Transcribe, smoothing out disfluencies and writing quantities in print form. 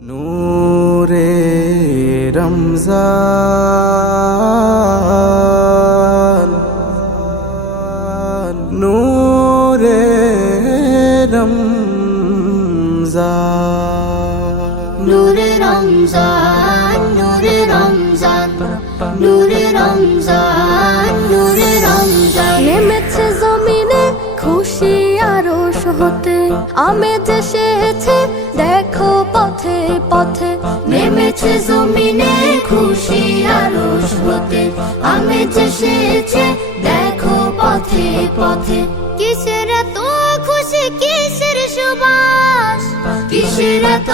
নূরে রমজান, নূরে রমজান, নূরে রমজান, নূরে রমজান, নূরে রমজান, নূরে রমজান। নেমেছে জমিনে খুশি আরশ হতে, আমেজ এসেছে দেখো পথে পথে। নেমেছে জমিনে খুশি আরশ হতে, আমেজ এসেছে দেখো পথে পথে। কিসের এত খুশি, কিসের সুবাস, কিসের এত